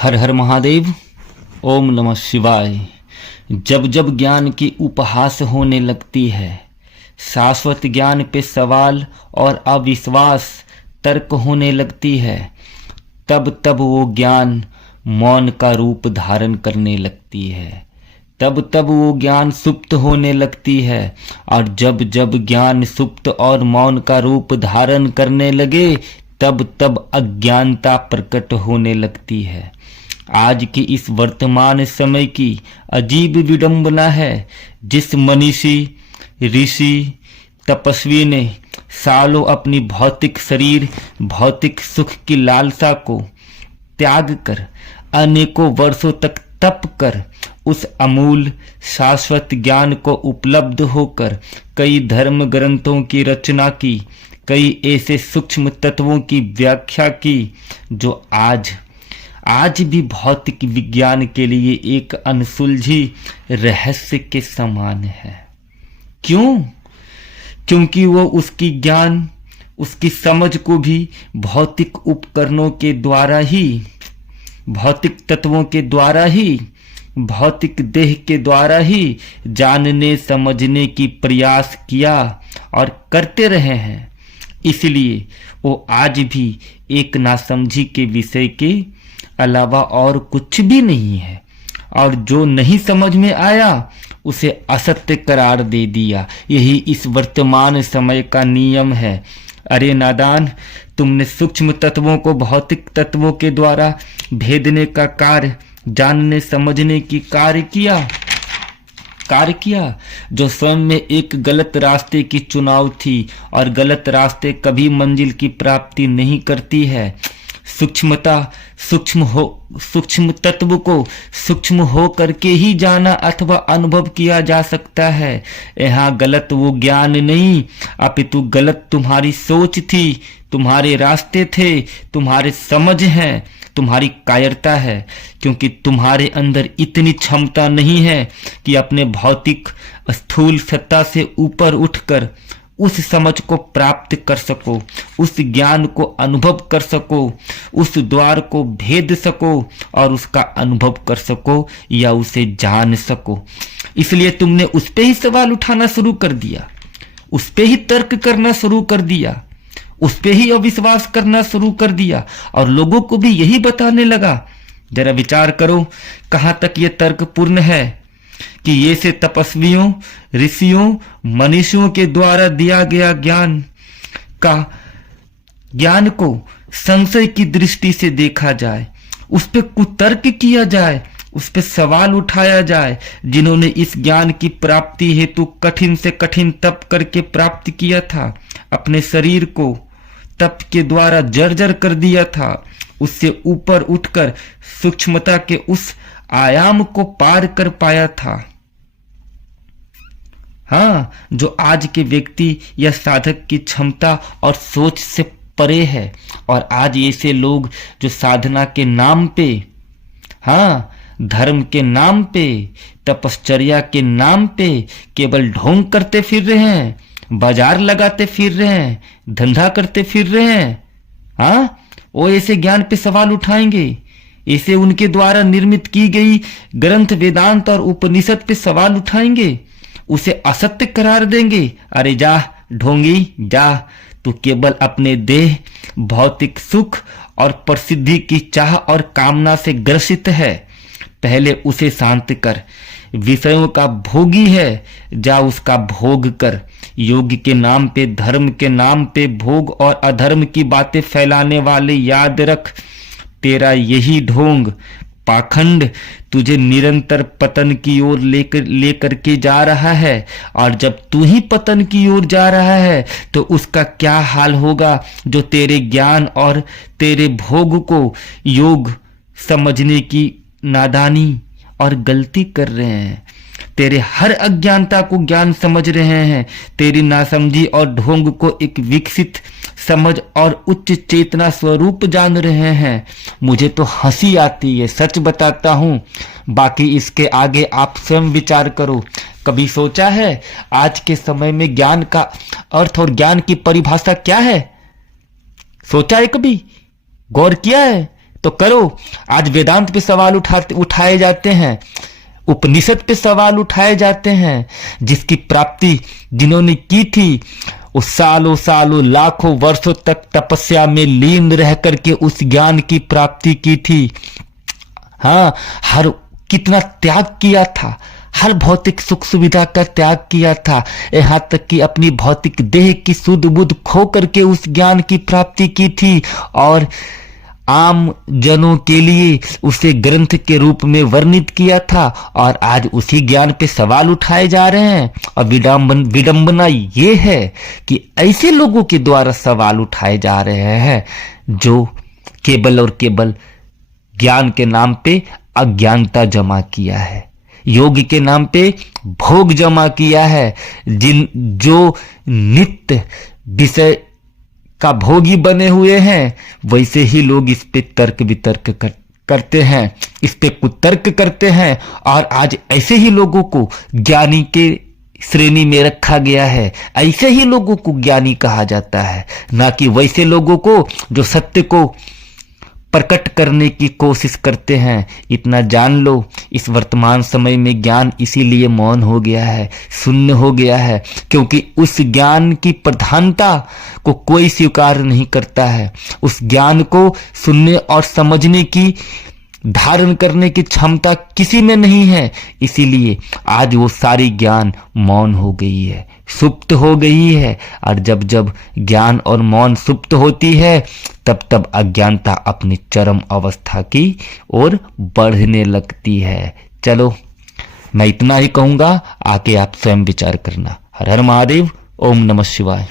हर हर महादेव। ओम नमः शिवाय। जब जब ज्ञान की उपहास होने लगती है, शाश्वत ज्ञान पे सवाल और अविश्वास तर्क होने लगती है, तब तब वो ज्ञान मौन का रूप धारण करने लगती है, तब तब वो ज्ञान सुप्त होने लगती है। और जब जब ज्ञान सुप्त और मौन का रूप धारण करने लगे, तब तब अज्ञानता प्रकट होने लगती है। आज की इस वर्तमान समय की अजीब विडंबना है, जिस मनीषी ऋषि तपस्वी ने सालों अपनी भौतिक शरीर भौतिक सुख की लालसा को त्याग कर अनेकों वर्षों तक तप कर उस अमूल शाश्वत ज्ञान को उपलब्ध होकर कई धर्म ग्रंथों की रचना की, कई ऐसे सूक्ष्म तत्वों की व्याख्या की जो आज भी भौतिक विज्ञान के लिए एक अनसुलझी रहस्य के समान है। क्यों? क्योंकि वो उसकी ज्ञान उसकी समझ को भी भौतिक उपकरणों के द्वारा ही, भौतिक तत्वों के द्वारा ही, भौतिक देह के द्वारा ही जानने समझने की प्रयास किया और करते रहे हैं। इसलिए वो आज भी एक नासमझी के विषय के अलावा और कुछ भी नहीं है, और जो नहीं समझ में आया उसे असत्य करार दे दिया। यही इस वर्तमान समय का नियम है। अरे नादान, तुमने सूक्ष्म तत्वों को भौतिक तत्वों के द्वारा भेदने का कार्य, जानने समझने की कार्य किया जो स्वयं में एक गलत रास्ते की चुनाव थी, और गलत रास्ते कभी मंजिल की प्राप्ति नहीं करती है। सूक्ष्म तत्व को सूक्ष्म हो करके ही जाना अथवा अनुभव किया जा सकता है। यहाँ गलत वो ज्ञान नहीं, अपितु गलत तुम्हारी सोच थी, तुम्हारे रास्ते थे, तुम्हारे समझ है, तुम्हारी कायरता है। क्योंकि तुम्हारे अंदर इतनी क्षमता नहीं है कि अपने भौतिक स्थूल सत्ता से ऊपर उठकर उस समझ को प्राप्त कर सको, उस ज्ञान को अनुभव कर सको, उस द्वार को भेद सको और उसका अनुभव कर सको या उसे जान सको। इसलिए तुमने उस पे ही सवाल उठाना शुरू कर दिया, उस पे ही तर्क करना शुरू कर दिया, उस पे ही अविश्वास करना शुरू कर दिया, और लोगों को भी यही बताने लगा। जरा विचार करो कहां तक ये तर्कपूर्ण है कि ये से तपस्वियों, ऋषियों, मनीषियों के द्वारा दिया गया ज्ञान को संशय की दृष्टि से देखा जाए, उस पे कुतर्क किया जाए, उस पे सवाल उठाया जाए। जिन्होंने इस ज्ञान की प्राप्ति हेतु कठिन से कठिन तप करके प्राप्त किया था, अपने शरीर को तप के द्वारा जर्जर कर दिया था, उससे ऊपर उठकर सूक्ष्मता के उस आयाम को पार कर पाया था। हाँ, जो आज के व्यक्ति या साधक की क्षमता और सोच से परे है। और आज ऐसे लोग जो साधना के नाम पे, हाँ, धर्म के नाम पे, तपश्चर्या के नाम पे केवल ढोंग करते फिर रहे हैं, बाजार लगाते फिर रहे हैं, धंधा करते फिर रहे हैं। हाँ, वो ऐसे ज्ञान पे सवाल उठाएंगे, ऐसे उनके द्वारा निर्मित की गई ग्रंथ वेदांत और उपनिषद पे सवाल उठाएंगे, उसे असत्य करार देंगे। अरे जा ढोंगी जा, तू केवल अपने देह, भौतिक सुख और प्रसिद्धि की चाह और कामना से ग्रसित है। पहले उसे शांत कर। विषयों का भोगी है, जा उसका भोग कर। योग के नाम पे, धर्म के नाम पे भोग और अधर्म की बातें फैलाने वाले, याद रख, तेरा यही ढोंग, पाखंड तुझे निरंतर पतन की ओर लेकर के जा रहा है। और जब तू ही पतन की ओर जा रहा है तो उसका क्या हाल होगा जो तेरे ज्ञान और तेरे भोग को योग समझने की नादानी और गलती कर रहे हैं, तेरे हर अज्ञानता को ज्ञान समझ रहे हैं, तेरी नासमझी और ढोंग को एक विकसित समझ और उच्च चेतना स्वरूप जान रहे हैं। मुझे तो हंसी आती है, सच बताता हूं। बाकी इसके आगे आप स्वयं विचार करो। कभी सोचा है आज के समय में ज्ञान का अर्थ और ज्ञान की परिभाषा क्या है? सोचा है कभी? गौर किया है? तो करो। आज वेदांत पे सवाल उठाए जाते हैं, उपनिषद पे सवाल उठाए जाते हैं। जिसकी प्राप्ति जिन्होंने की थी वो सालों सालों लाखों वर्षों तक तपस्या में लीन रह करके उस ज्ञान की प्राप्ति की थी। हाँ, हर कितना त्याग किया था, हर भौतिक सुख सुविधा का त्याग किया था, यहां तक कि अपनी भौतिक देह की सुध बुध खो करके उस ज्ञान की प्राप्ति की थी और आम जनों के लिए उसे ग्रंथ के रूप में वर्णित किया था। और आज उसी ज्ञान पे सवाल उठाए जा रहे हैं। और विडंबना ये है कि ऐसे लोगों के द्वारा सवाल उठाए जा रहे हैं जो केवल और केवल ज्ञान के नाम पे अज्ञानता जमा किया है, योग के नाम पे भोग जमा किया है। जो नित्य विषय का भोगी बने हुए हैं, वैसे ही लोग इस पे तर्क वितर्क करते हैं, इस पे कुतर्क करते हैं। और आज ऐसे ही लोगों को ज्ञानी के श्रेणी में रखा गया है, ऐसे ही लोगों को ज्ञानी कहा जाता है, ना कि वैसे लोगों को जो सत्य को प्रकट करने की कोशिश करते हैं। इतना जान लो, इस वर्तमान समय में ज्ञान इसीलिए मौन हो गया है, शून्य हो गया है, क्योंकि उस ज्ञान की प्रधानता को कोई स्वीकार नहीं करता है। उस ज्ञान को सुनने और समझने की, धारण करने की क्षमता किसी में नहीं है। इसीलिए आज वो सारी ज्ञान मौन हो गई है, सुप्त हो गई है। और जब जब ज्ञान और मौन सुप्त होती है, तब तब अज्ञानता अपनी चरम अवस्था की ओर बढ़ने लगती है। चलो, मैं इतना ही कहूंगा, आके आप स्वयं विचार करना। हर हर महादेव, ओम नमः शिवाय।